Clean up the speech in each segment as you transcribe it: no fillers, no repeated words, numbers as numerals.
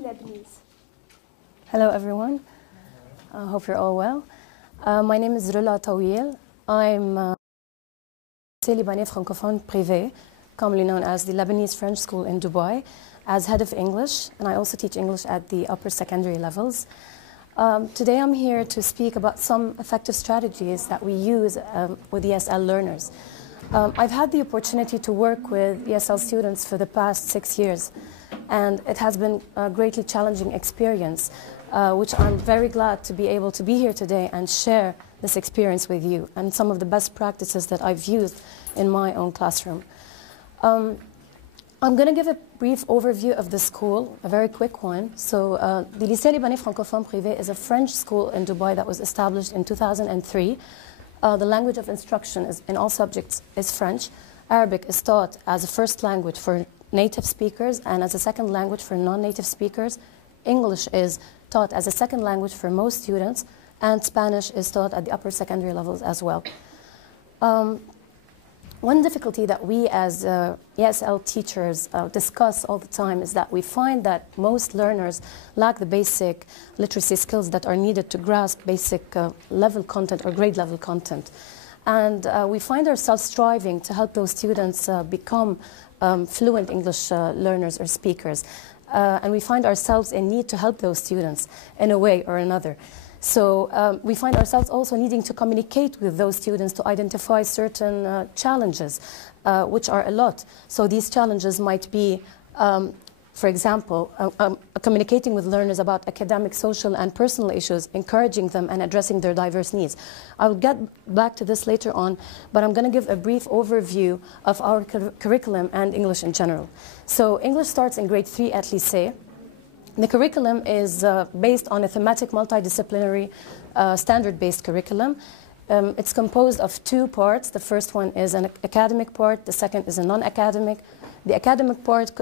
Lebanese. Hello everyone, I hope you're all well. My name is Rula Tawil. I'm Libanese francophone privé, commonly known as the Lebanese French School in Dubai, as head of English, and I also teach English at the upper secondary levels. Today I'm here to speak about some effective strategies that we use with ESL learners. I've had the opportunity to work with ESL students for the past 6 years, and it has been a greatly challenging experience, which I'm very glad to be able to be here today and share this experience with you and some of the best practices that I've used in my own classroom. I'm going to give a brief overview of the school, a very quick one. So the Lycée Libanais Francophone Privé is a French school in Dubai that was established in 2003. The language of instruction in all subjects is French. Arabic is taught as a first language for native speakers and as a second language for non-native speakers. English is taught as a second language for most students, and Spanish is taught at the upper secondary levels as well. One difficulty that we as ESL teachers discuss all the time is that we find that most learners lack the basic literacy skills that are needed to grasp basic level content or grade level content. And we find ourselves striving to help those students become fluent English learners or speakers. And we find ourselves in need to help those students in a way or another. So we find ourselves also needing to communicate with those students to identify certain challenges, which are a lot. So these challenges might be, for example, communicating with learners about academic, social, and personal issues, encouraging them and addressing their diverse needs. I'll get back to this later on, but I'm going to give a brief overview of our curriculum and English in general. So English starts in grade 3 at Lycée. The curriculum is based on a thematic multidisciplinary standard-based curriculum. It's composed of 2 parts. The first one is an academic part, the second is a non-academic. The academic part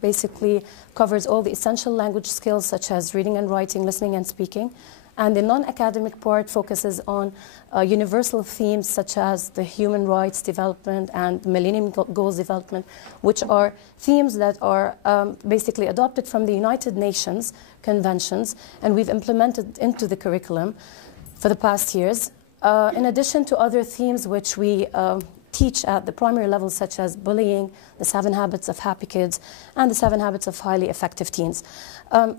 basically covers all the essential language skills such as reading and writing, listening and speaking. And the non-academic part focuses on universal themes such as the human rights development and Millennium Goals development, which are themes that are basically adopted from the United Nations conventions, and we've implemented into the curriculum for the past years, in addition to other themes which we teach at the primary level, such as bullying, the 7 habits of happy kids, and the 7 habits of highly effective teens.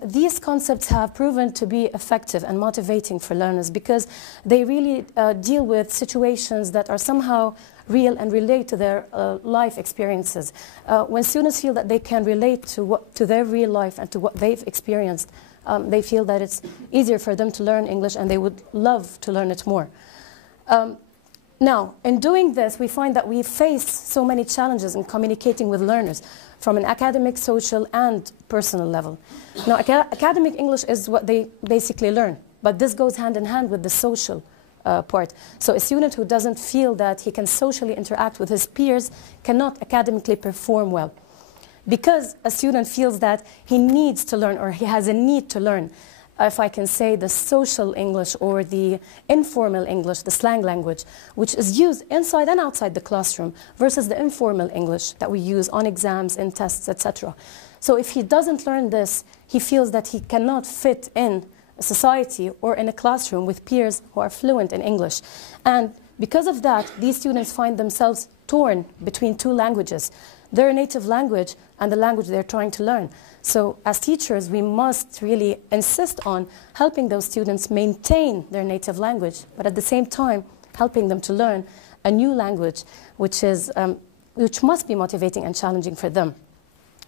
These concepts have proven to be effective and motivating for learners because they really deal with situations that are somehow real and relate to their life experiences. When students feel that they can relate to their real life and to what they've experienced, they feel that it's easier for them to learn English and they would love to learn it more. Now, in doing this, we find that we face so many challenges in communicating with learners from an academic, social, and personal level. Now, academic English is what they basically learn, but this goes hand in hand with the social part. So a student who doesn't feel that he can socially interact with his peers cannot academically perform well. Because a student feels that he needs to learn or he has a need to learn, if I can say, the social English or the informal English, the slang language, which is used inside and outside the classroom versus the informal English that we use on exams, in tests, etc. So if he doesn't learn this, he feels that he cannot fit in a society or in a classroom with peers who are fluent in English. And because of that, these students find themselves torn between 2 languages, their native language and the language they're trying to learn. So as teachers, we must really insist on helping those students maintain their native language, but at the same time, helping them to learn a new language, which must be motivating and challenging for them.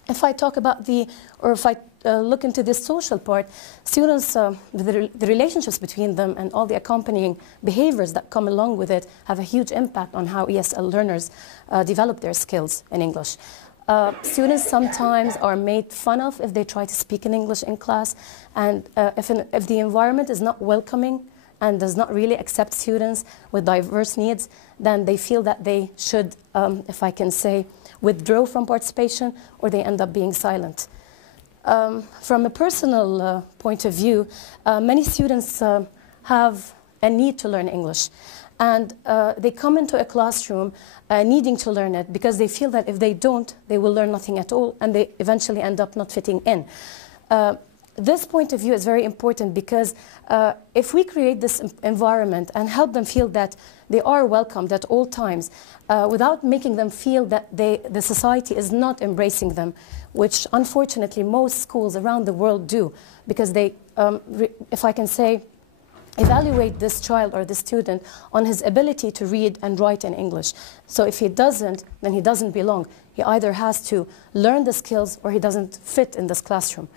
If I talk about if I look into this social part, students, the relationships between them and all the accompanying behaviors that come along with it have a huge impact on how ESL learners develop their skills in English. Students sometimes are made fun of if they try to speak in English in class, and if the environment is not welcoming and does not really accept students with diverse needs, then they feel that they should, if I can say, withdraw from participation, or they end up being silent. From a personal point of view, many students have a need to learn English. And they come into a classroom needing to learn it because they feel that if they don't, they will learn nothing at all, and they eventually end up not fitting in. This point of view is very important because if we create this environment and help them feel that they are welcomed at all times, without making them feel that the society is not embracing them, which unfortunately most schools around the world do, because they, if I can say, evaluate this child or this student on his ability to read and write in English. So if he doesn't, then he doesn't belong. He either has to learn the skills or he doesn't fit in this classroom.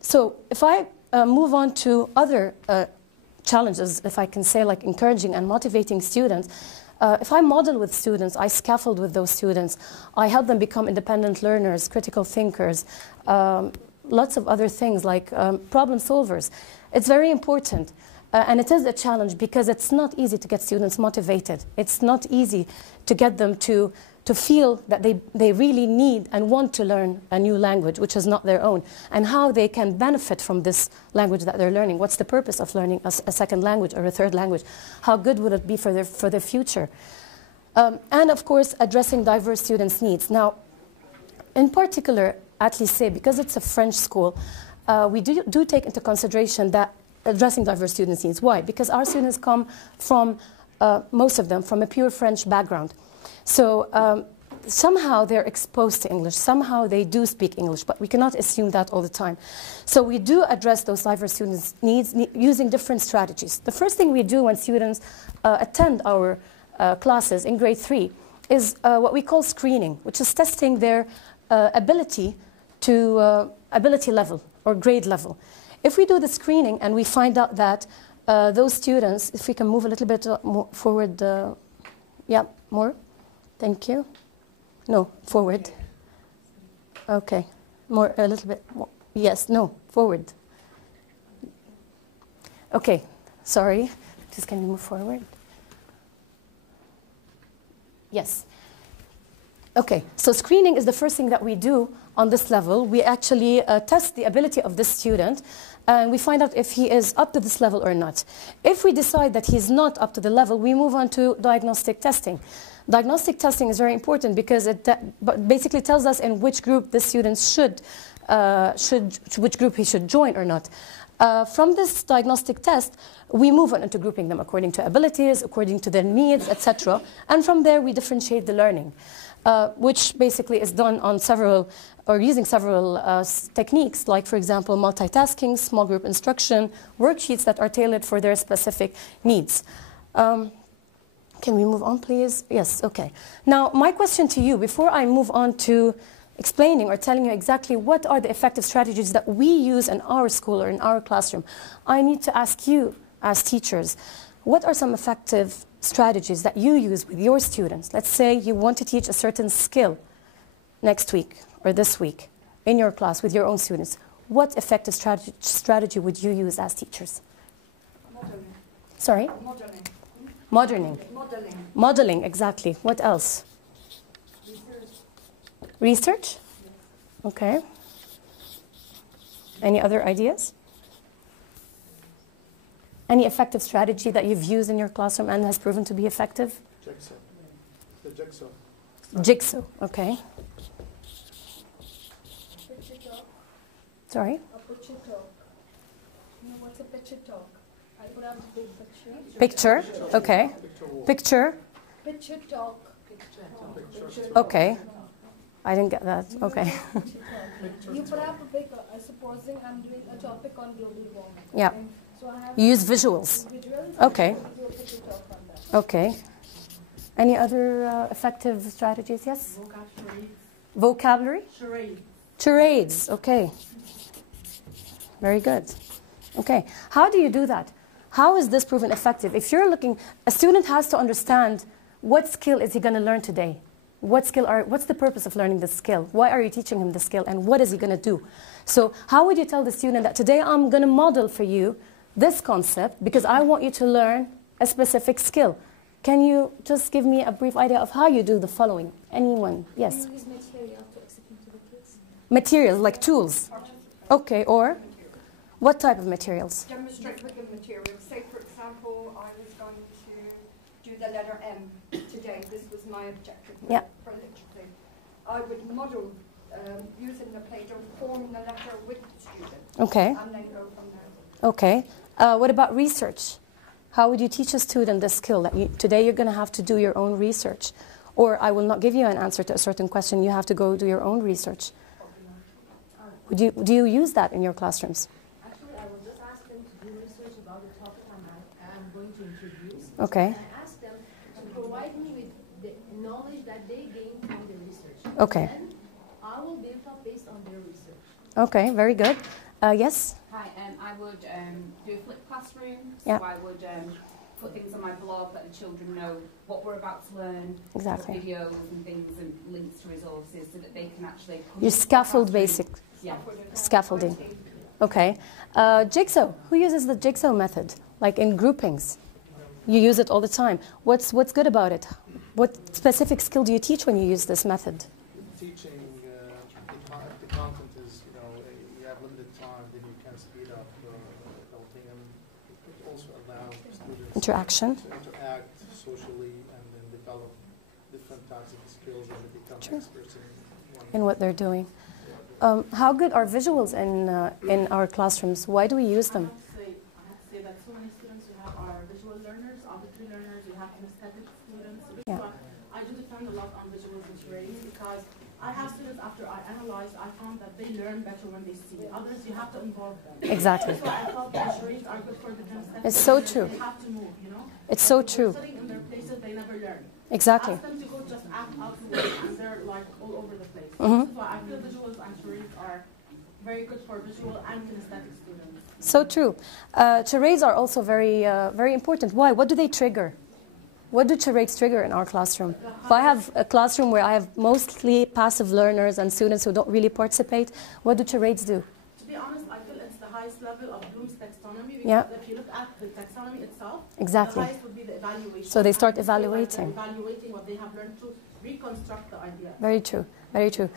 So if I move on to other challenges, if I can say, like encouraging and motivating students, if I model with students, I scaffold with those students, I help them become independent learners, critical thinkers, lots of other things like problem solvers. It's very important. And it is a challenge because it's not easy to get students motivated. It's not easy to get them to feel that they really need and want to learn a new language, which is not their own, and how they can benefit from this language that they're learning. What's the purpose of learning a second language or a third language? How good would it be for their future? And of course, addressing diverse students' needs. Now, in particular, at Lycée, because it's a French school, we do take into consideration that addressing diverse students' needs. Why? Because our students come from, most of them, from a pure French background. So somehow they're exposed to English, somehow they do speak English, but we cannot assume that all the time. So we do address those diverse students' needs using different strategies. The first thing we do when students attend our classes in grade 3 is what we call screening, which is testing their ability level or grade level. If we do the screening and we find out that those students, if we can move a little bit more forward, yeah, more. Thank you. No, forward. Okay, more, a little bit more. Yes, no, forward. Okay, sorry. Just can you move forward? Yes. Okay, so screening is the first thing that we do on this level. We actually test the ability of this student, and we find out if he is up to this level or not. If we decide that he's not up to the level, we move on to diagnostic testing. Diagnostic testing is very important because it basically tells us in which group the student which group he should join or not. From this diagnostic test, we move on into grouping them according to abilities, according to their needs, etc. And from there, we differentiate the learning, which basically is done on using several techniques, like, for example, multitasking, small group instruction, worksheets that are tailored for their specific needs. Can we move on, please? Yes, okay. Now, my question to you, before I move on to explaining or telling you exactly what are the effective strategies that we use in our school or in our classroom, I need to ask you, as teachers, what are some effective strategies that you use with your students? Let's say you want to teach a certain skill next week or this week in your class with your own students. What effective strategy would you use as teachers? Modeling. Sorry? Modeling. Modeling. Modeling. Modeling, exactly. What else? Research. Research? Yes. Okay. Any other ideas? Any effective strategy that you've used in your classroom and has proven to be effective? Jigsaw. The jigsaw. Jigsaw, okay. Picture talk. Sorry? A picture talk. You know what's a picture talk? I put out a big picture. Picture, okay. Picture, Picture talk. okay. I didn't get that, okay. You put up a big, supposing I'm doing a topic on global warming. Yeah. Okay? So I have You use visuals. visuals. Okay. Do a picture talk on that. Okay. Any other effective strategies? Yes? Vocabulary. Vocabulary? Charade. Charades, okay. Very good. Okay. How do you do that? How is this proven effective? If you're looking, a student has to understand what skill is he going to learn today? What's the purpose of learning this skill? Why are you teaching him this skill? And what is he going to do? So how would you tell the student that today I'm going to model for you this concept because I want you to learn a specific skill? Can you just give me a brief idea of how you do the following? Anyone? Yes? You use material to explain to the kids. Materials, like tools. Okay, or what type of materials? Demonstrate with the materials. Say, for example, I was going to do the letter M today. This was my objective Yeah. for literacy. I would model using the page and forming the letter with the student. Okay. And then go from there. Okay. What about research? How would you teach a student the skill that today you're going to have to do your own research? Or I will not give you an answer to a certain question. You have to go do your own research. Do you use that in your classrooms? Actually, I will just ask them to do research about the topic I'm going to introduce. Okay. And I ask them to provide me with the knowledge that they gained from the research. Okay. Then I will build up based on their research. Okay, very good. Yes? Hi, I would do a flipped classroom. Yeah. So I would put things on my blog that the children know what we're about to learn. Exactly. Videos and things and links to resources so that they can actually... You scaffold basic Yeah. scaffolding. Okay. Jigsaw. Who uses the jigsaw method? Like in groupings? You use it all the time. What's good about it? What specific skill do you teach when you use this method? Teaching, if the content is, you have limited time, then you can speed up the whole thing. And it also allows students Interaction. to interact socially and then develop different types of skills and they become Sure. experts in one. In what they're doing. How good are visuals in our classrooms? Why do we use them? I have to say that so many students we have are visual learners, auditory learners, we have kinesthetic students. Yeah. So I do depend a lot on visuals and charades because I have students, after I analyzed, I found that they learn better when they see. Others, you have to involve them. Exactly. So I thought that charades are good for the kinesthetic. It's so students. true. They have to move, It's so If true. they're sitting in their places, they never learn. Exactly. Ask them to go just act out the way and they're like all over the place. Mhm. This is why I feel visuals and charades are very good for visual and kinesthetic students. So true. Charades are also very important. Why? What do they trigger? What do charades trigger in our classroom? If I have a classroom where I have mostly passive learners and students who don't really participate, what do charades do? To be honest, I feel it's the highest level of Bloom's taxonomy because Yeah. if you look at the taxonomy itself, Exactly. the highest would be the evaluation. So they start And it's like they're evaluating. evaluating what they have learned to reconstruct the idea. Very true. Very true.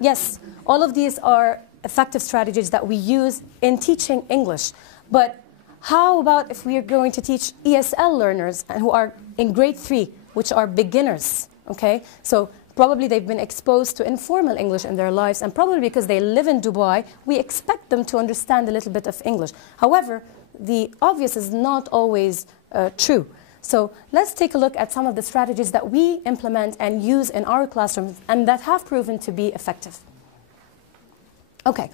Yes, all of these are effective strategies that we use in teaching English. But how about if we are going to teach ESL learners who are in grade 3, which are beginners, okay? So probably they've been exposed to informal English in their lives, and probably because they live in Dubai, we expect them to understand a little bit of English. However, the obvious is not always true. So let's take a look at some of the strategies that we implement and use in our classrooms and that have proven to be effective. Okay.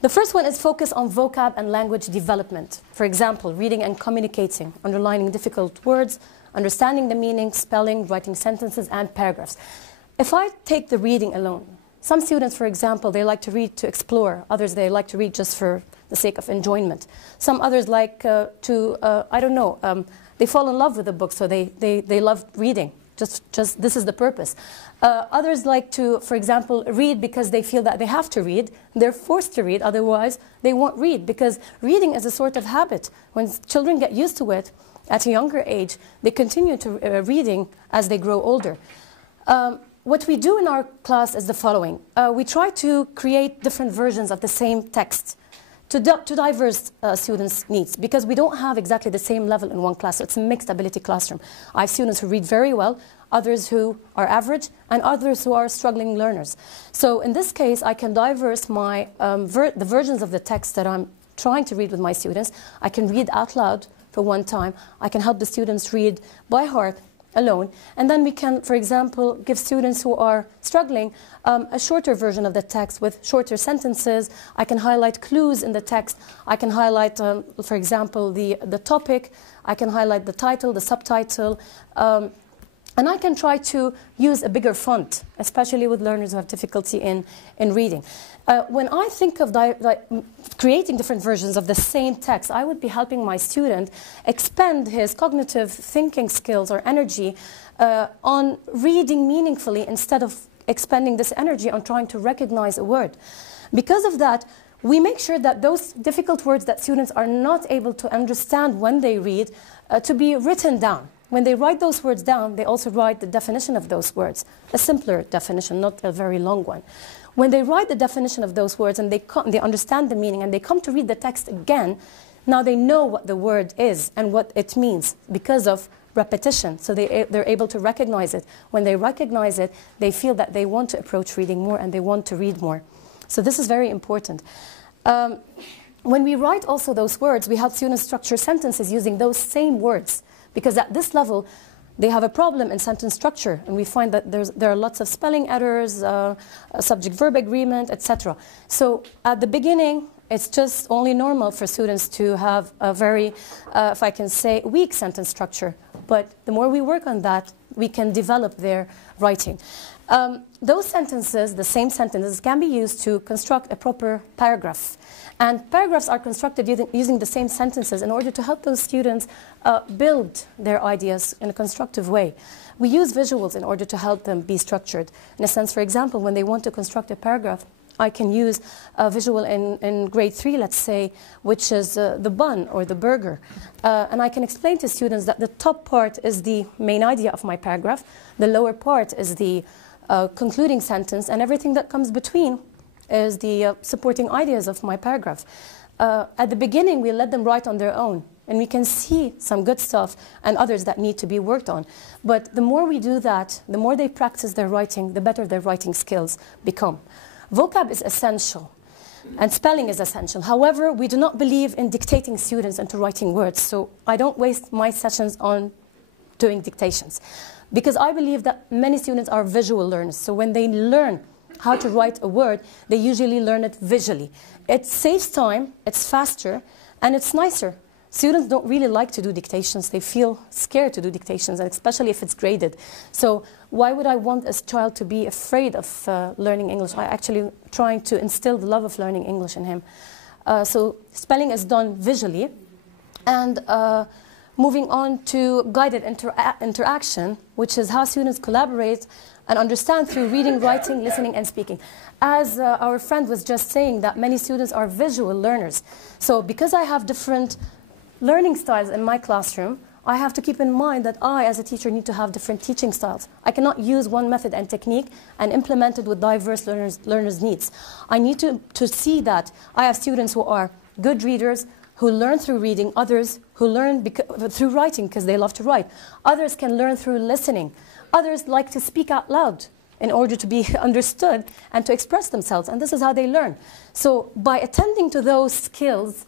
The first one is focus on vocab and language development. For example, reading and communicating, underlining difficult words, understanding the meaning, spelling, writing sentences and paragraphs. If I take the reading alone, some students, for example, they like to read to explore. Others, they like to read just for the sake of enjoyment. Some others like they fall in love with the book, so they love reading. Just this is the purpose. Others like to, for example, read because they feel that they have to read. They're forced to read, otherwise they won't read, because reading is a sort of habit. When children get used to it at a younger age, they continue to reading as they grow older. What we do in our class is the following. We try to create different versions of the same text to diverse students' needs, because we don't have exactly the same level in one class. So it's a mixed ability classroom. I have students who read very well, others who are average, and others who are struggling learners. So in this case, I can diverse my the versions of the text that I'm trying to read with my students. I can read out loud for one time. I can help the students read by heart alone. And then we can, for example, give students who are struggling a shorter version of the text with shorter sentences. I can highlight clues in the text. I can highlight, for example, the topic. I can highlight the title, the subtitle. And I can try to use a bigger font, especially with learners who have difficulty in reading. When I think of creating different versions of the same text, I would be helping my student expend his cognitive thinking skills or energy on reading meaningfully instead of expending this energy on trying to recognize a word. Because of that, we make sure that those difficult words that students are not able to understand when they read to be written down. When they write those words down, they also write the definition of those words, a simpler definition, not a very long one. When they write the definition of those words and they understand the meaning and they come to read the text again, now they know what the word is and what it means because of repetition, so they're able to recognize it. When they recognize it, they feel that they want to approach reading more and they want to read more. So this is very important. When we write also those words, we help students structure sentences using those same words, because at this level, they have a problem in sentence structure, and we find that there are lots of spelling errors, subject-verb agreement, etc. So at the beginning, it's just only normal for students to have a very, if I can say, weak sentence structure. But the more we work on that, we can develop their writing. Those sentences, the same sentences, can be used to construct a proper paragraph. And paragraphs are constructed using the same sentences in order to help those students build their ideas in a constructive way. We use visuals in order to help them be structured. In a sense, for example, when they want to construct a paragraph, I can use a visual in grade 3, let's say, which is the bun or the burger. And I can explain to students that the top part is the main idea of my paragraph, the lower part is the concluding sentence, and everything that comes between is the supporting ideas of my paragraph. At the beginning, we let them write on their own, and we can see some good stuff and others that need to be worked on. But the more we do that, the more they practice their writing, the better their writing skills become. Vocab is essential, and spelling is essential. However, we do not believe in dictating students into writing words, so I don't waste my sessions on doing dictations, because I believe that many students are visual learners. So when they learn how to write a word, they usually learn it visually. It saves time, it's faster, and it's nicer. Students don't really like to do dictations. They feel scared to do dictations, and especially if it's graded. So why would I want a child to be afraid of learning English? I'm actually trying to instill the love of learning English in him. So spelling is done visually. And moving on to guided interaction, which is how students collaborate and understand through reading, writing, listening, and speaking. As our friend was just saying, that many students are visual learners. So because I have different learning styles in my classroom, I have to keep in mind that I, as a teacher, need to have different teaching styles. I cannot use one method and technique and implement it with diverse learners' needs. I need to see that I have students who are good readers, who learn through reading, others who learn through writing because they love to write. Others can learn through listening. Others like to speak out loud in order to be understood and to express themselves, and this is how they learn. So by attending to those skills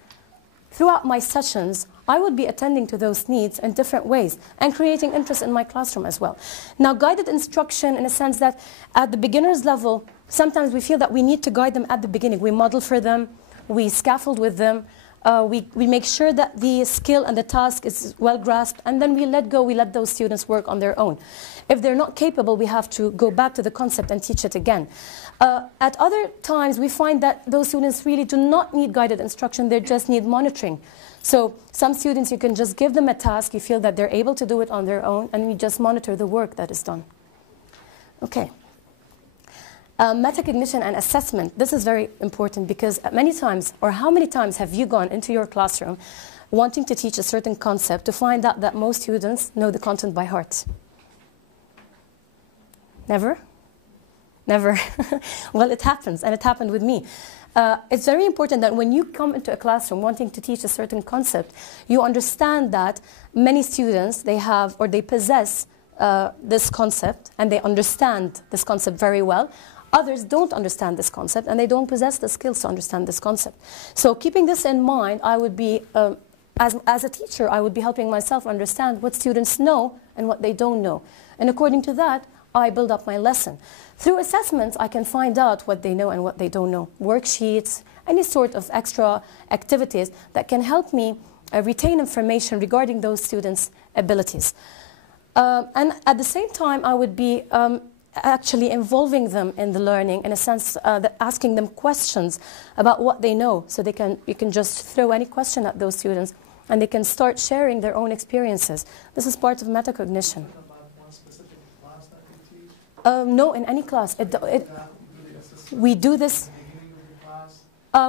throughout my sessions, I would be attending to those needs in different ways and creating interest in my classroom as well. Now, guided instruction in a sense that at the beginner's level, sometimes we feel that we need to guide them at the beginning. We model for them, we scaffold with them, we make sure that the skill and the task is well grasped, and then we let go, we let those students work on their own. If they're not capable, we have to go back to the concept and teach it again. At other times, we find that those students really do not need guided instruction, they just need monitoring. So some students, you can just give them a task, you feel that they're able to do it on their own, and we just monitor the work that is done. Okay. Metacognition and assessment, this is very important because many times, or how many times have you gone into your classroom wanting to teach a certain concept to find out that most students know the content by heart? Never? Never. Well, it happens, and it happened with me. It's very important that when you come into a classroom wanting to teach a certain concept, you understand that many students, they have or they possess this concept, and they understand this concept very well. Others don't understand this concept, and they don't possess the skills to understand this concept. So keeping this in mind, I would be, as a teacher, I would be helping myself understand what students know and what they don't know. And according to that, I build up my lesson. Through assessments, I can find out what they know and what they don't know. Worksheets, any sort of extra activities that can help me retain information regarding those students' abilities. And at the same time, I would be actually involving them in the learning in a sense that asking them questions about what they know. So you can just throw any question at those students and they can start sharing their own experiences. This is part of metacognition. No, in any class. We do this.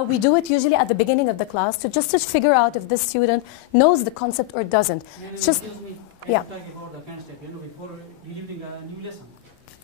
We do it usually at the beginning of the class just to figure out if this student knows the concept or doesn't. It's just, yeah.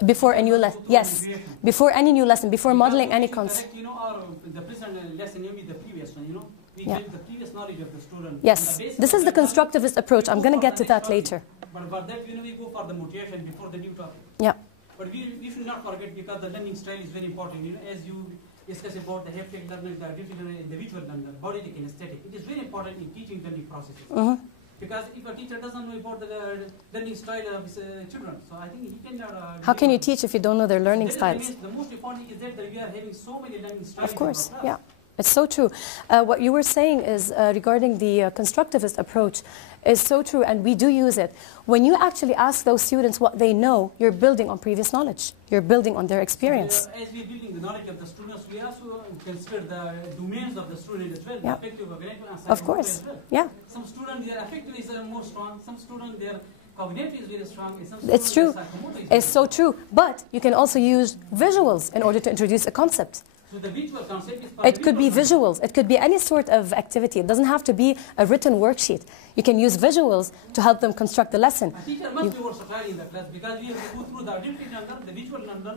Before a new lesson, yes. Before any new lesson, before modeling any concept. The present lesson, maybe the previous one, we get the previous knowledge of the student. Yes, this is the constructivist approach. I'm going to get to that later. But for that, we go for the motivation before the new topic. Yeah. But we should not forget, because the learning style is very important. As you discuss about the haptic learner, the adaptive learner, and the visual learner, body kinesthetic. It is very important in teaching learning processes. Because if a teacher doesn't know about the learning style of his children, so I think he cannot... How can you teach if you don't know their learning styles? The most important is that we are having so many learning styles. Of course, yeah. It's so true. What you were saying is regarding the constructivist approach is so true, and we do use it. When you actually ask those students what they know, you're building on previous knowledge. You're building on their experience. So, as we're building the knowledge of the students, we also consider the domains of the student as well, Yeah. affective, cognitive, and Of course, as well. yeah. Some students, their affective is more strong. Some students, their cognitive is very strong. And some It's students, true. their psychomotor is It's so true. But you can also use visuals in order to introduce a concept. So the visual concept is for It could be visual visuals. It could be any sort of activity. It doesn't have to be a written worksheet. You can use visuals to help them construct the lesson. A teacher must be versatile in the class, because we have to go through the auditory learner, the visual learner,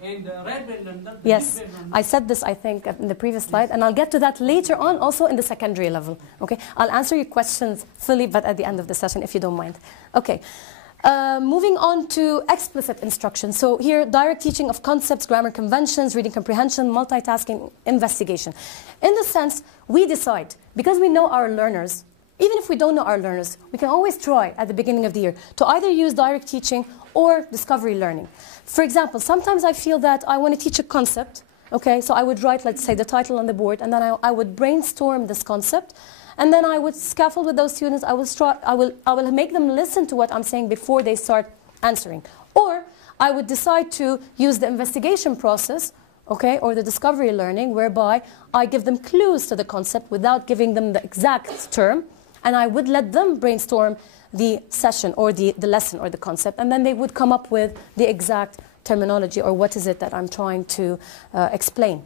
and the right brain learner, the Yes, left brain learner. I said this, I think, in the previous slide, and I'll get to that later on, also in the secondary level. Okay, I'll answer your questions fully, but at the end of the session, if you don't mind. Okay. Moving on to explicit instruction. So here, direct teaching of concepts, grammar conventions, reading comprehension, multitasking, investigation. In the sense, we decide, because we know our learners, even if we don't know our learners, we can always try at the beginning of the year to either use direct teaching or discovery learning. For example, sometimes I feel that I want to teach a concept, okay, so I would write, let's say, the title on the board, and then I would brainstorm this concept. And then I would scaffold with those students. I will make them listen to what I'm saying before they start answering. Or I would decide to use the investigation process, okay, or the discovery learning, whereby I give them clues to the concept without giving them the exact term. And I would let them brainstorm the session or the lesson or the concept. And then they would come up with the exact terminology or what is it that I'm trying to explain.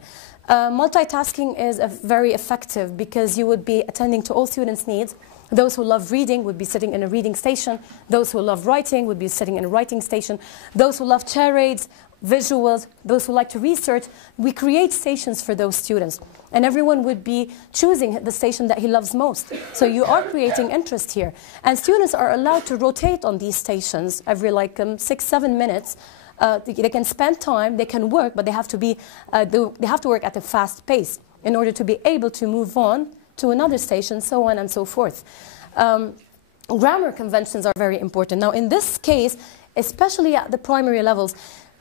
Multitasking is very effective because you would be attending to all students' needs. Those who love reading would be sitting in a reading station. Those who love writing would be sitting in a writing station. Those who love charades, visuals, those who like to research, we create stations for those students. And everyone would be choosing the station that he loves most. So you are creating interest here. And students are allowed to rotate on these stations every 6-7 minutes. They can spend time, they can work, but they have to work at a fast pace in order to be able to move on to another station, so on and so forth. Grammar conventions are very important. Now, in this case, especially at the primary levels,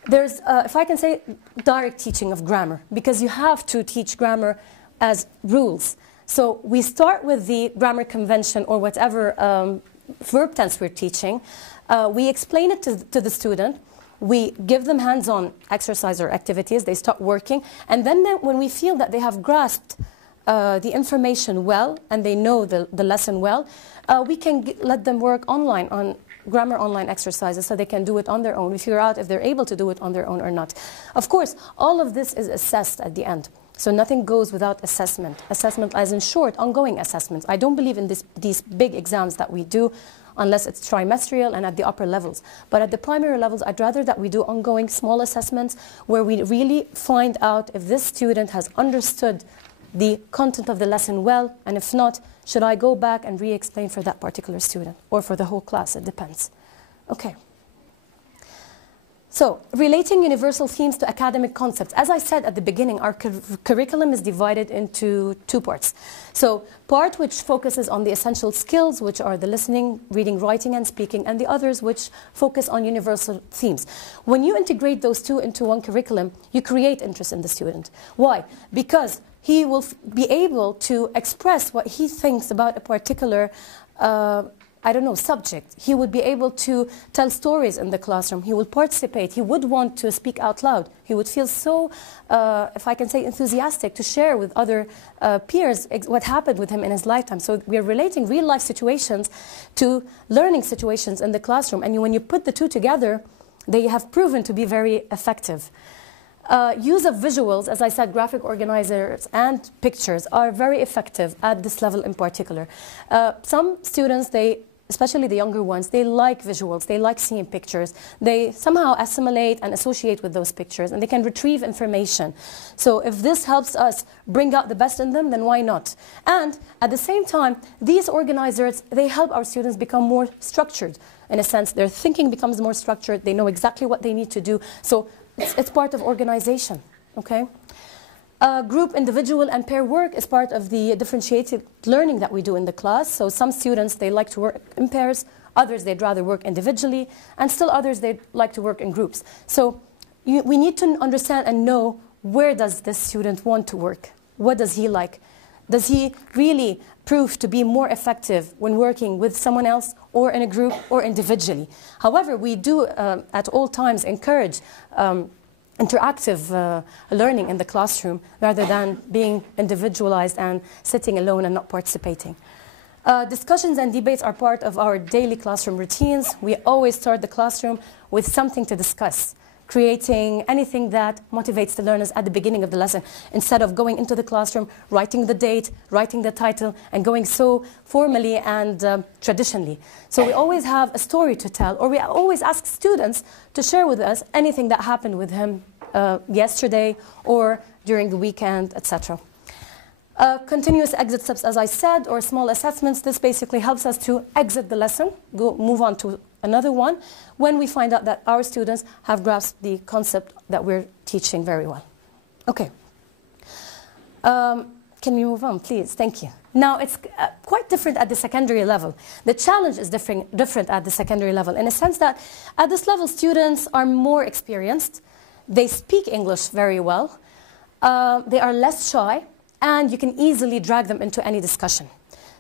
there's, if I can say, direct teaching of grammar, because you have to teach grammar as rules. So we start with the grammar convention or whatever verb tense we're teaching. We explain it to the student. We give them hands-on exercise or activities. They start working. And then when we feel that they have grasped the information well and they know the lesson well, we can let them work online on grammar online exercises so they can do it on their own. We figure out if they're able to do it on their own or not. Of course, all of this is assessed at the end. So nothing goes without assessment. Assessment as in short, ongoing assessments. I don't believe in these big exams that we do unless it's trimestral and at the upper levels. But at the primary levels, I'd rather that we do ongoing small assessments where we really find out if this student has understood the content of the lesson well, and if not, should I go back and re-explain for that particular student or for the whole class? It depends. Okay. So, relating universal themes to academic concepts. As I said at the beginning, our curriculum is divided into two parts. So, part which focuses on the essential skills, which are the listening, reading, writing, and speaking, and the others which focus on universal themes. When you integrate those two into one curriculum, you create interest in the student. Why? Because he will be able to express what he thinks about a particular subject. He would be able to tell stories in the classroom. He would participate. He would want to speak out loud. He would feel so, if I can say, enthusiastic to share with other peers what happened with him in his lifetime. So we are relating real-life situations to learning situations in the classroom. And when you put the two together, they have proven to be very effective. Use of visuals, as I said, graphic organizers and pictures are very effective at this level in particular. Some students, they especially the younger ones, they like visuals, they like seeing pictures. They somehow assimilate and associate with those pictures, and they can retrieve information. So if this helps us bring out the best in them, then why not? And at the same time, these organizers, they help our students become more structured. In a sense, their thinking becomes more structured, they know exactly what they need to do. So it's part of organization, okay? Group, individual, and pair work is part of the differentiated learning that we do in the class. So some students, they like to work in pairs, others, they'd rather work individually, and still others, they'd like to work in groups. So we need to understand and know, where does this student want to work? What does he like? Does he really prove to be more effective when working with someone else, or in a group, or individually? However, we do at all times encourage interactive learning in the classroom, rather than being individualized and sitting alone and not participating. Discussions and debates are part of our daily classroom routines. We always start the classroom with something to discuss, creating anything that motivates the learners at the beginning of the lesson, instead of going into the classroom, writing the date, writing the title, and going so formally and traditionally. So we always have a story to tell, or we always ask students to share with us anything that happened with him yesterday or during the weekend, etc. Continuous exit steps, as I said, or small assessments, this basically helps us to exit the lesson, move on to another one, when we find out that our students have grasped the concept that we're teaching very well. Okay. Can we move on, please? Thank you. Now, it's quite different at the secondary level. The challenge is different at the secondary level, in a sense that at this level, students are more experienced. They speak English very well. They are less shy, and you can easily drag them into any discussion.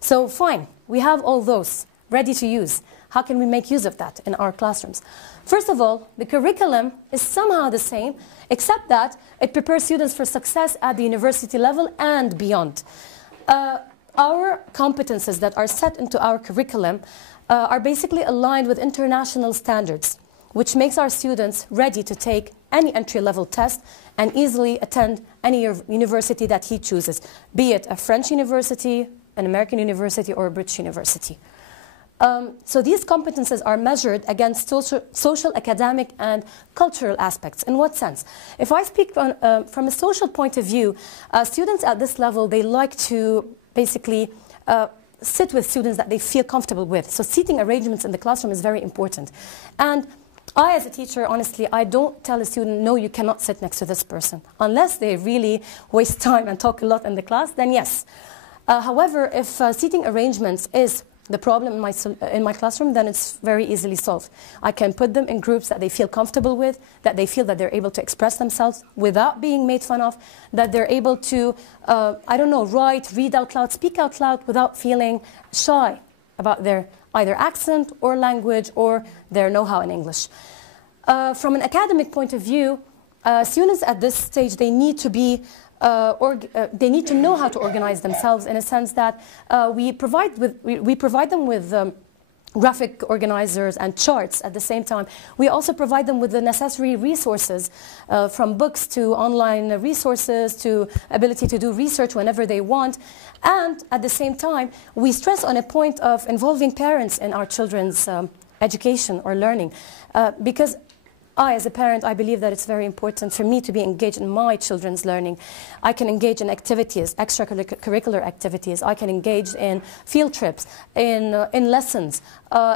So fine, we have all those ready to use. How can we make use of that in our classrooms? First of all, the curriculum is somehow the same, except that it prepares students for success at the university level and beyond. Our competences that are set into our curriculum are basically aligned with international standards, which makes our students ready to take any entry-level test and easily attend any university that he chooses, be it a French university, an American university, or a British university. So these competences are measured against social, academic, and cultural aspects. In what sense? If I speak from a social point of view, students at this level, they like to basically sit with students that they feel comfortable with. So seating arrangements in the classroom is very important. And I, as a teacher, honestly, I don't tell a student, no, you cannot sit next to this person. Unless they really waste time and talk a lot in the class, then yes. However, if seating arrangements is the problem in my classroom, then it's very easily solved. I can put them in groups that they feel comfortable with, that they feel that they're able to express themselves without being made fun of, that they're able to, I don't know, write, read out loud, speak out loud without feeling shy about their either accent or language or their know-how in English. From an academic point of view, students at this stage, they need to be they need to know how to organize themselves, in a sense that we provide them with graphic organizers and charts at the same time. We also provide them with the necessary resources, from books to online resources to ability to do research whenever they want. And at the same time, we stress on a point of involving parents in our children's education or learning, because as a parent, I believe that it's very important for me to be engaged in my children's learning. I can engage in activities, extracurricular activities. I can engage in field trips, in lessons,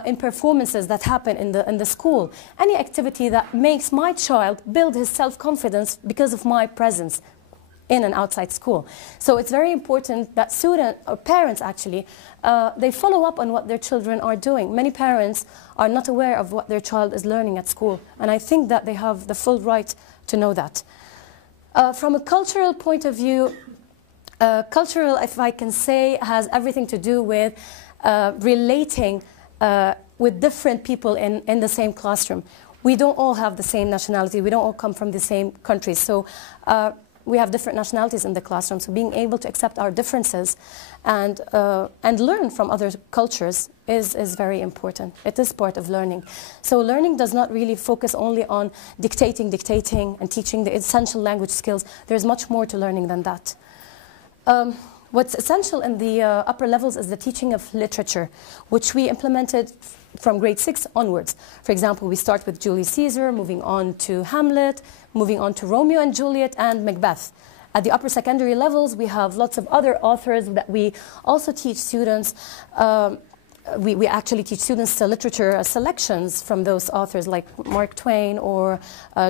in performances that happen in the school. Any activity that makes my child build his self-confidence because of my presence in and outside school. So it's very important that parents actually, they follow up on what their children are doing. Many parents are not aware of what their child is learning at school, and I think that they have the full right to know that. From a cultural point of view, cultural, if I can say, has everything to do with relating with different people in the same classroom. We don't all have the same nationality, we don't all come from the same countries, so we have different nationalities in the classroom, so being able to accept our differences and learn from other cultures is very important. It is part of learning. So learning does not really focus only on dictating, and teaching the essential language skills. There's much more to learning than that. What's essential in the upper levels is the teaching of literature, which we implemented from grade 6 onwards. For example, we start with Julius Caesar, moving on to Hamlet, moving on to Romeo and Juliet and Macbeth. At the upper secondary levels, we have lots of other authors that we also teach students. We actually teach students literature selections from those authors like Mark Twain or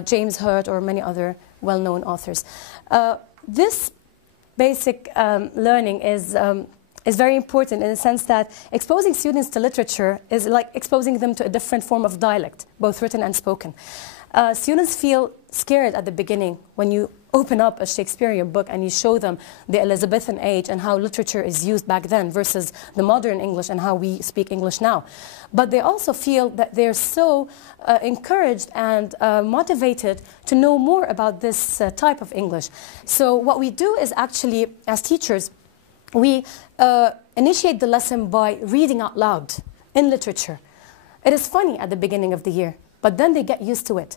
James Hurt or many other well-known authors. This basic learning is very important in the sense that exposing students to literature is like exposing them to a different form of dialect, both written and spoken. Students feel scared at the beginning when you open up a Shakespearean book and you show them the Elizabethan age and how literature is used back then versus the modern English and how we speak English now. But they also feel that they're so encouraged and motivated to know more about this type of English. So what we do is actually, as teachers, we initiate the lesson by reading out loud in literature. It is funny at the beginning of the year, but then they get used to it.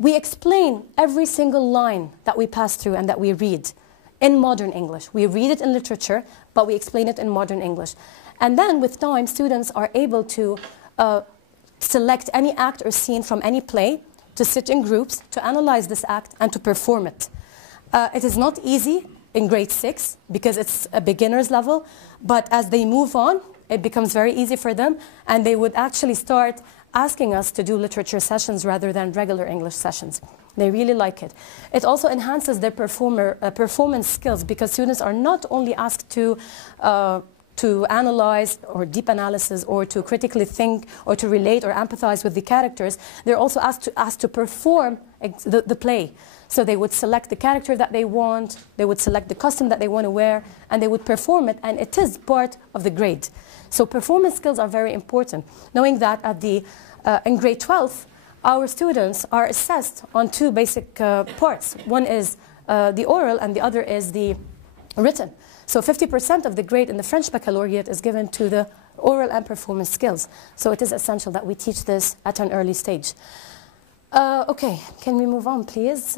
We explain every single line that we pass through and that we read in modern English. We read it in literature, but we explain it in modern English. And then with time, students are able to select any act or scene from any play, to sit in groups, to analyze this act, and to perform it. It is not easy in grade 6 because it's a beginner's level, but as they move on, it becomes very easy for them, and they would actually start asking us to do literature sessions rather than regular English sessions. They really like it. It also enhances their performance skills because students are not only asked to analyze or deep analysis or to critically think or to relate or empathize with the characters, they're also asked to perform the play. So they would select the character that they want, they would select the costume that they want to wear, and they would perform it, and it is part of the grade. So performance skills are very important. Knowing that in grade 12, our students are assessed on two basic parts. One is the oral and the other is the written. So 50% of the grade in the French baccalaureate is given to the oral and performance skills. So it is essential that we teach this at an early stage. Okay, can we move on, please?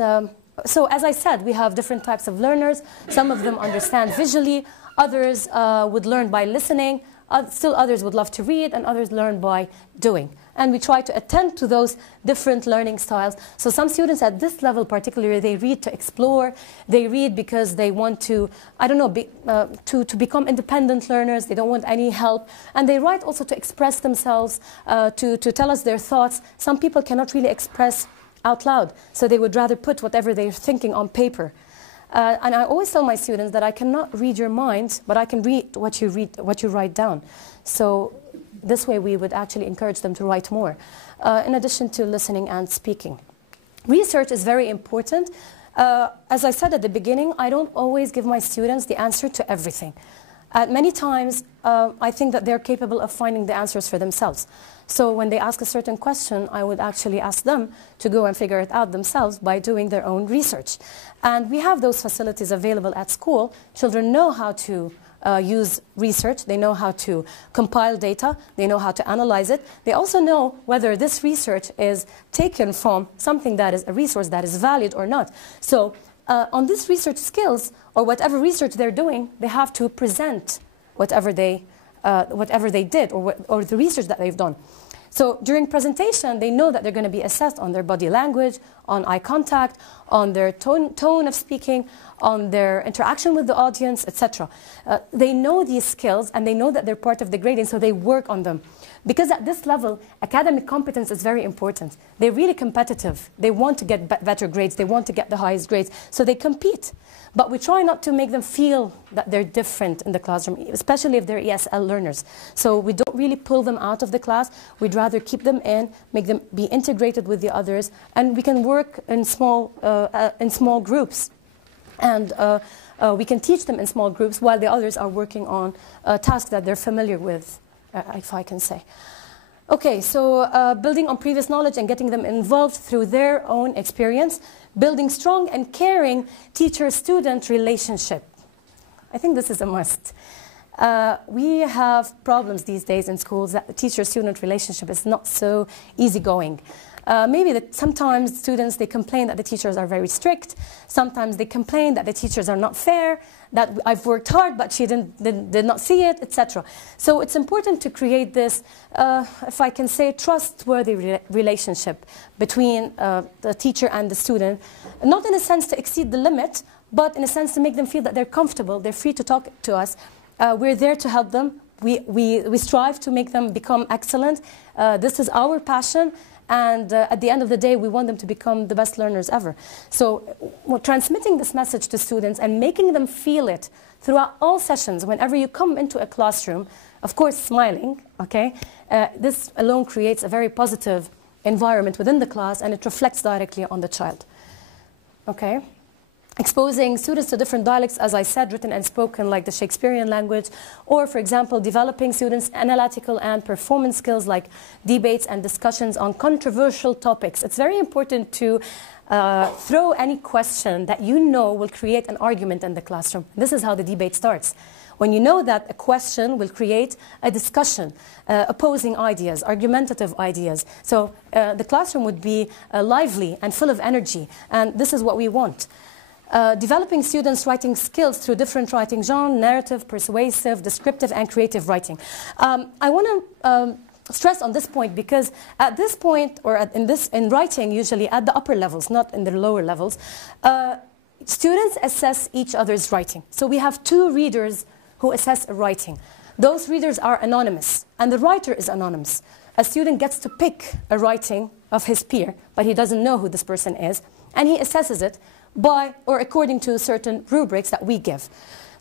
So as I said, we have different types of learners. Some of them understand visually, others would learn by listening, still others would love to read, and others learn by doing. And we try to attend to those different learning styles. So some students at this level particularly, they read to explore, they read because they want to, I don't know, to become independent learners, they don't want any help. And they write also to express themselves, to tell us their thoughts. Some people cannot really express out loud, so they would rather put whatever they're thinking on paper. And I always tell my students that I cannot read your mind, but I can read what you write down. So this way we would actually encourage them to write more, in addition to listening and speaking. Research is very important. As I said at the beginning, I don't always give my students the answer to everything. Many times, I think that they're capable of finding the answers for themselves. So when they ask a certain question, I would actually ask them to go and figure it out themselves by doing their own research. And we have those facilities available at school. Children know how to use research. They know how to compile data. They know how to analyze it. They also know whether this research is taken from something that is a resource that is valid or not. So on these research skills, or whatever research they're doing, they have to present whatever they did or the research that they've done. So during presentation, they know that they're going to be assessed on their body language, on eye contact, on their tone of speaking, on their interaction with the audience, etc. They know these skills and they know that they're part of the grading, so they work on them. Because at this level, academic competence is very important. They're really competitive. They want to get better grades. They want to get the highest grades. So they compete. But we try not to make them feel that they're different in the classroom, especially if they're ESL learners. So we don't really pull them out of the class. We'd rather keep them in, make them be integrated with the others, and we can work in small groups. And we can teach them in small groups while the others are working on tasks that they're familiar with, if I can say. Okay, so building on previous knowledge and getting them involved through their own experience, building strong and caring teacher-student relationship. I think this is a must. We have problems these days in schools that the teacher-student relationship is not so easygoing. Maybe that sometimes students, they complain that the teachers are very strict. Sometimes they complain that the teachers are not fair, that I've worked hard but she did not see it, etc. So it's important to create this, if I can say, trustworthy relationship between the teacher and the student. Not in a sense to exceed the limit, but in a sense to make them feel that they're comfortable, they're free to talk to us. We're there to help them. We strive to make them become excellent. This is our passion. And at the end of the day, we want them to become the best learners ever. So transmitting this message to students and making them feel it throughout all sessions, whenever you come into a classroom, of course smiling, okay? This alone creates a very positive environment within the class, and it reflects directly on the child, okay? Exposing students to different dialects, as I said, written and spoken, like the Shakespearean language, or, for example, developing students' analytical and performance skills like debates and discussions on controversial topics. It's very important to throw any question that you know will create an argument in the classroom. This is how the debate starts. When you know that a question will create a discussion, opposing ideas, argumentative ideas. So the classroom would be lively and full of energy, and this is what we want. Developing students' writing skills through different writing genres: narrative, persuasive, descriptive, and creative writing. I want to stress on this point because at this point, or in writing, usually at the upper levels, not in the lower levels, students assess each other's writing. So we have two readers who assess a writing. Those readers are anonymous, and the writer is anonymous. A student gets to pick a writing of his peer, but he doesn't know who this person is, and he assesses it by or according to certain rubrics that we give.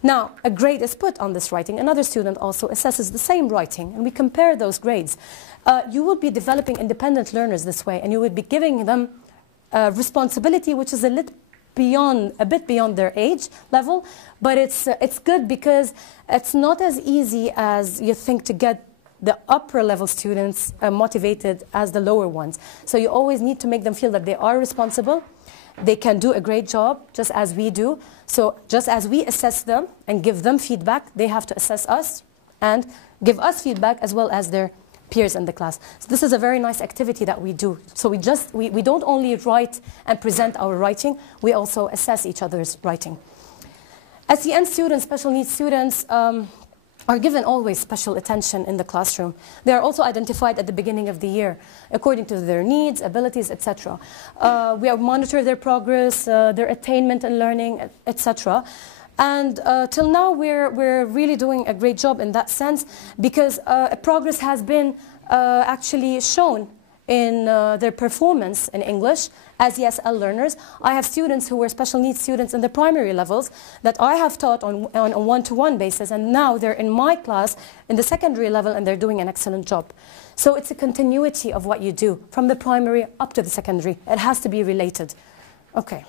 Now, a grade is put on this writing. Another student also assesses the same writing, and we compare those grades. You will be developing independent learners this way, and you would be giving them responsibility, which is a bit beyond their age level, but it's good because it's not as easy as you think to get the upper level students motivated as the lower ones. So you always need to make them feel that they are responsible. They can do a great job, just as we do. So just as we assess them and give them feedback, they have to assess us and give us feedback as well as their peers in the class. So this is a very nice activity that we do. So we don't only write and present our writing, we also assess each other's writing. SEN students, special needs students, are given always special attention in the classroom. They are also identified at the beginning of the year according to their needs, abilities, etc. We monitor their progress, their attainment in learning, etc. And till now, we're really doing a great job in that sense because progress has been actually shown in their performance in English as ESL learners. I have students who were special needs students in the primary levels that I have taught on a one-to-one basis, and now they're in my class in the secondary level and they're doing an excellent job. So it's a continuity of what you do from the primary up to the secondary. It has to be related. Okay.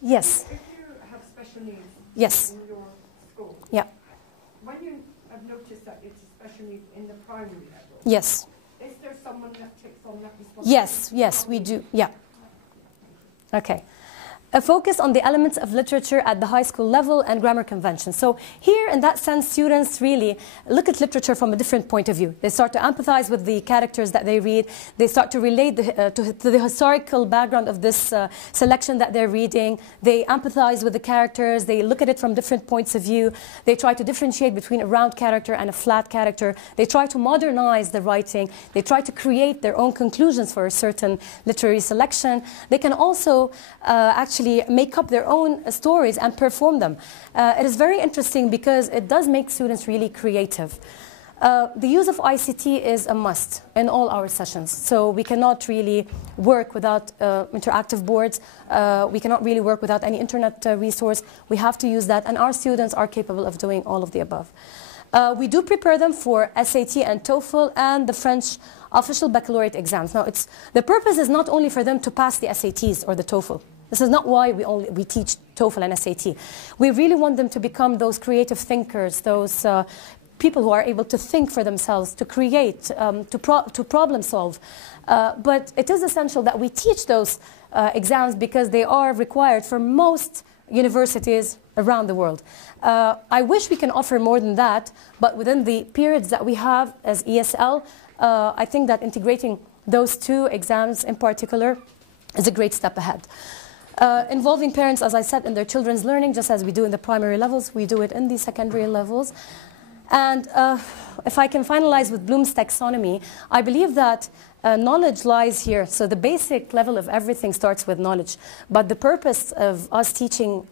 Yes. If you have special needs yes. in your school, yeah. when you have noticed that it's a special need in the primary level, yes. is there someone that takes on that responsibility? Yes, we do. Yeah. Okay. A focus on the elements of literature at the high school level and grammar convention. So here, in that sense, students really look at literature from a different point of view. They start to empathize with the characters that they read. They start to relate to the historical background of this selection that they're reading. They empathize with the characters. They look at it from different points of view. They try to differentiate between a round character and a flat character. They try to modernize the writing. They try to create their own conclusions for a certain literary selection. They can also actually make up their own stories and perform them. It is very interesting because it does make students really creative. The use of ICT is a must in all our sessions. So we cannot really work without interactive boards. We cannot really work without any internet resource. We have to use that, and our students are capable of doing all of the above. We do prepare them for SAT and TOEFL and the French official baccalaureate exams. Now, the purpose is not only for them to pass the SATs or the TOEFL. This is not why we teach TOEFL and SAT. We really want them to become those creative thinkers, those people who are able to think for themselves, to create, to problem solve. But it is essential that we teach those exams because they are required for most universities around the world. I wish we can offer more than that, but within the periods that we have as ESL, I think that integrating those two exams in particular is a great step ahead. Involving parents, as I said, in their children's learning, just as we do in the primary levels, we do it in the secondary levels. And if I can finalize with Bloom's taxonomy, I believe that knowledge lies here. So the basic level of everything starts with knowledge. But the purpose of us teaching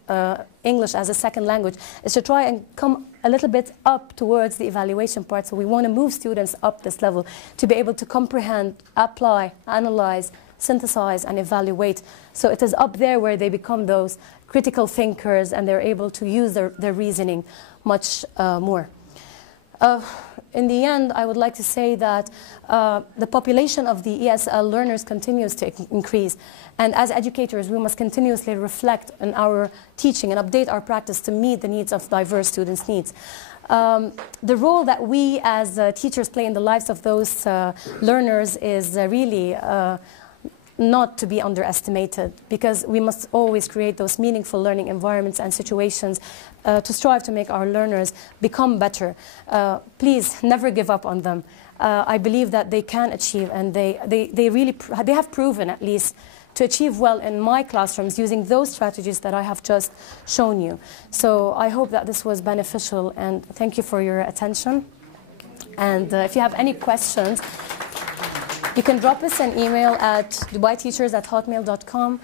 English as a second language is to try and come a little bit up towards the evaluation part. So we want to move students up this level to be able to comprehend, apply, analyze, synthesize, and evaluate. So it is up there where they become those critical thinkers and they're able to use their reasoning much more. In the end, I would like to say that the population of the ESL learners continues to increase. And as educators, we must continuously reflect on our teaching and update our practice to meet the needs of diverse students' needs. The role that we as teachers play in the lives of those learners is really not to be underestimated, because we must always create those meaningful learning environments and situations to strive to make our learners become better. Please never give up on them. I believe that they can achieve, and they have proven at least to achieve well in my classrooms using those strategies that I have just shown you. So I hope that this was beneficial, and thank you for your attention. And if you have any questions, you can drop us an email at dubaiteachers@hotmail.com.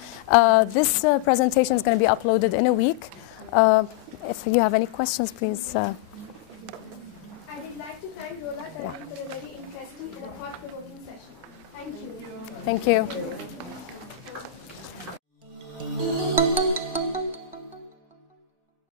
This presentation is going to be uploaded in a week. If you have any questions, please. I would like to thank Rola for a very interesting and thought-provoking session. Thank you. Thank you.